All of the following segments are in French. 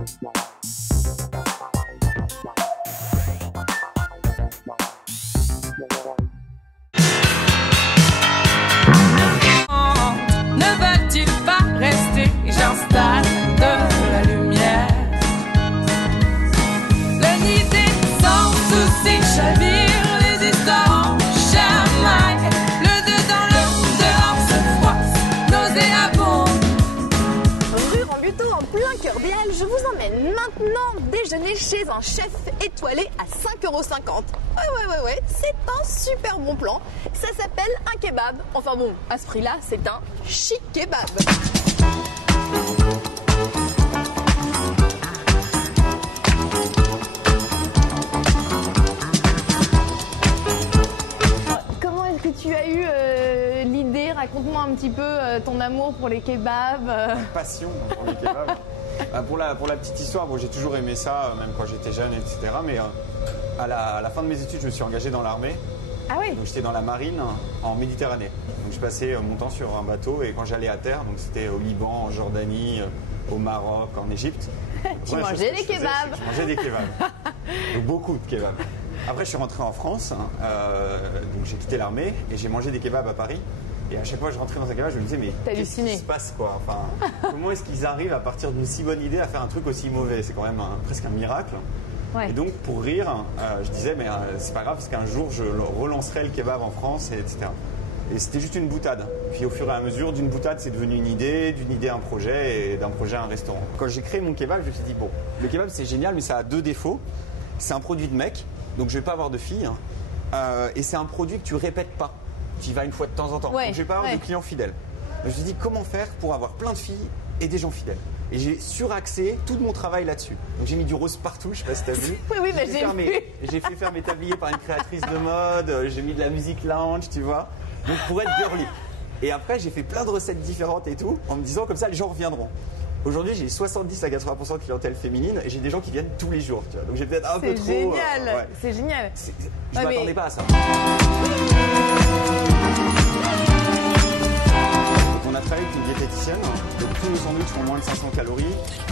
Ne veux-tu pas rester? J'installe de la lumière. Le nid des sans soucis chavire, les histoires chamaillent. Le dedans, le dehors se froisse, nauséabond. Rue Rambuteau, en plein cœur des Halles, je vous emmène maintenant déjeuner chez un chef étoilé à 5,50 €. Ouais, c'est un super bon plan. Ça s'appelle un kebab. Enfin bon, à ce prix-là, c'est un chic kebab. Comment est-ce que tu as eu l'idée? Raconte-moi un petit peu ton amour pour les kebabs. Passion pour les kebabs. Pour la petite histoire, bon, j'ai toujours aimé ça, même quand j'étais jeune, etc. Mais à la fin de mes études, je me suis engagé dans l'armée. Ah oui? Donc j'étais dans la marine en Méditerranée. Donc je passais mon temps sur un bateau et quand j'allais à terre, donc c'était au Liban, en Jordanie, au Maroc, en Égypte. Tu mangeais des kebabs. Je mangeais des kebabs. Donc beaucoup de kebabs. Après je suis rentré en France, donc j'ai quitté l'armée et j'ai mangé des kebabs à Paris. Et à chaque fois que je rentrais dans un kebab, je me disais, mais qu'est-ce qui se passe, quoi? Enfin, comment est-ce qu'ils arrivent à partir d'une si bonne idée à faire un truc aussi mauvais? C'est quand même presque un miracle. Ouais. Et donc, pour rire, je disais, mais c'est pas grave, parce qu'un jour, je relancerai le kebab en France, etc. Et c'était juste une boutade. Puis au fur et à mesure, d'une boutade, c'est devenu une idée, d'une idée un projet, et d'un projet un restaurant. Quand j'ai créé mon kebab, je me suis dit, bon, le kebab, c'est génial, mais ça a deux défauts. C'est un produit de mec, donc je vais pas avoir de filles. Et c'est un produit que tu répètes pas. Tu y vas une fois de temps en temps. Ouais, donc je vais pas avoir de clients fidèles. Je me suis dit comment faire pour avoir plein de filles et des gens fidèles. Et j'ai suraxé tout mon travail là-dessus. Donc j'ai mis du rose partout, je sais pas si t'as vu. Oui, mais j'ai vu. J'ai fait faire mes tabliers par une créatrice de mode, j'ai mis de la musique lounge, tu vois. Donc pour être girly. Et après j'ai fait plein de recettes différentes et tout, en me disant comme ça les gens reviendront. Aujourd'hui, j'ai 70 à 80% de clientèle féminine et j'ai des gens qui viennent tous les jours. Tu vois. Donc j'ai peut-être un peu trop. C'est génial, c'est génial. Je ne m'attendais pas à ça. On a travaillé avec une diététicienne, donc tous nos sandwichs font moins de 500 calories.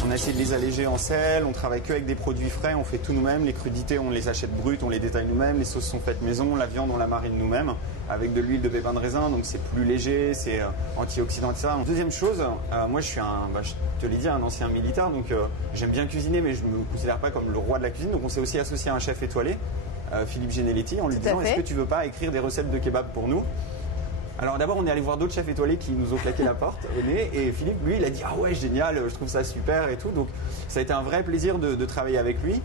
On a essayé de les alléger en sel, on travaille que avec des produits frais, on fait tout nous-mêmes. Les crudités, on les achète brutes, on les détaille nous-mêmes. Les sauces sont faites maison, la viande, on la marine nous-mêmes avec de l'huile de pépins de raisin, donc c'est plus léger, c'est antioxydant, etc. Deuxième chose, moi je suis je te l'ai dit, un ancien militaire, donc j'aime bien cuisiner, mais je ne me considère pas comme le roi de la cuisine. Donc on s'est aussi associé à un chef étoilé, Philippe Genelletti, en lui disant est-ce que tu veux pas écrire des recettes de kebab pour nous? Alors d'abord on est allé voir d'autres chefs étoilés qui nous ont claqué la porte au nez et Philippe lui il a dit ah ouais génial, je trouve ça super et tout. Donc ça a été un vrai plaisir de travailler avec lui,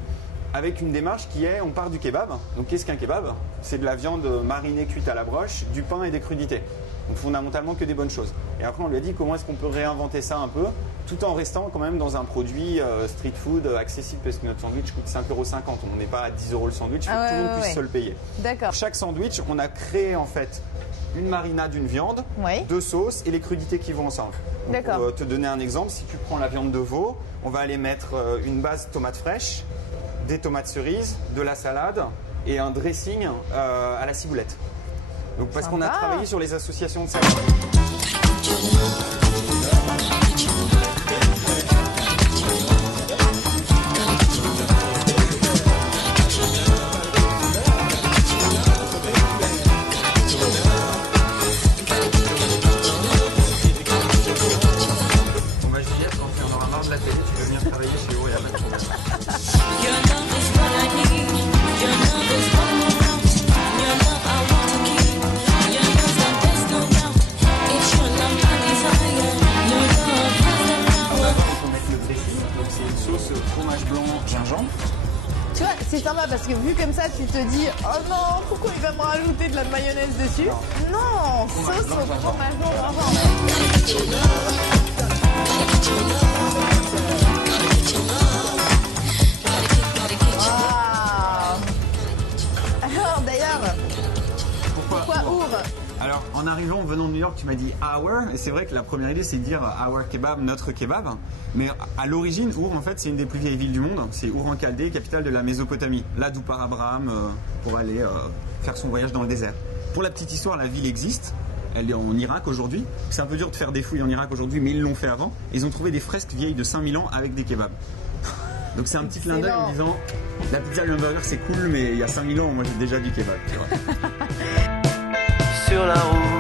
avec une démarche qui est on part du kebab. Donc qu'est-ce qu'un kebab? C'est de la viande marinée cuite à la broche, du pain et des crudités. Donc fondamentalement que des bonnes choses. Et après on lui a dit comment est-ce qu'on peut réinventer ça un peu tout en restant quand même dans un produit street food accessible parce que notre sandwich coûte 5,50 €. On n'est pas à 10 € le sandwich, il faut que tout le monde puisse se le payer. D'accord. Pour chaque sandwich, on a créé en fait une marinade d'une viande, Oui. deux sauces et les crudités qui vont ensemble. Donc, D'accord. pour te donner un exemple, si tu prends la viande de veau, on va aller mettre une base tomates fraîches, des tomates cerises, de la salade et un dressing à la ciboulette. Donc parce qu'on a travaillé sur les associations de saveurs. Tu vois, c'est sympa parce que vu comme ça, tu te dis oh non, pourquoi il va me rajouter de la mayonnaise dessus? Non, sauce au fromage blanc gingembre. Alors d'ailleurs, pourquoi Our? Alors, en arrivant, venant de New York, tu m'as dit Our, et c'est vrai que la première idée, c'est de dire Our Kebab, notre kebab. Mais à l'origine, Our, en fait, c'est une des plus vieilles villes du monde. C'est Our en Chaldée, capitale de la Mésopotamie. Là d'où part Abraham pour aller faire son voyage dans le désert. Pour la petite histoire, la ville existe. Elle est en Irak aujourd'hui. C'est un peu dur de faire des fouilles en Irak aujourd'hui, mais ils l'ont fait avant. Ils ont trouvé des fresques vieilles de 5000 ans avec des kebabs. Donc c'est un petit clin d'œil en disant la pizza et le burger c'est cool, mais il y a 5000 ans, moi j'ai déjà du kebab, tu vois. Sur la route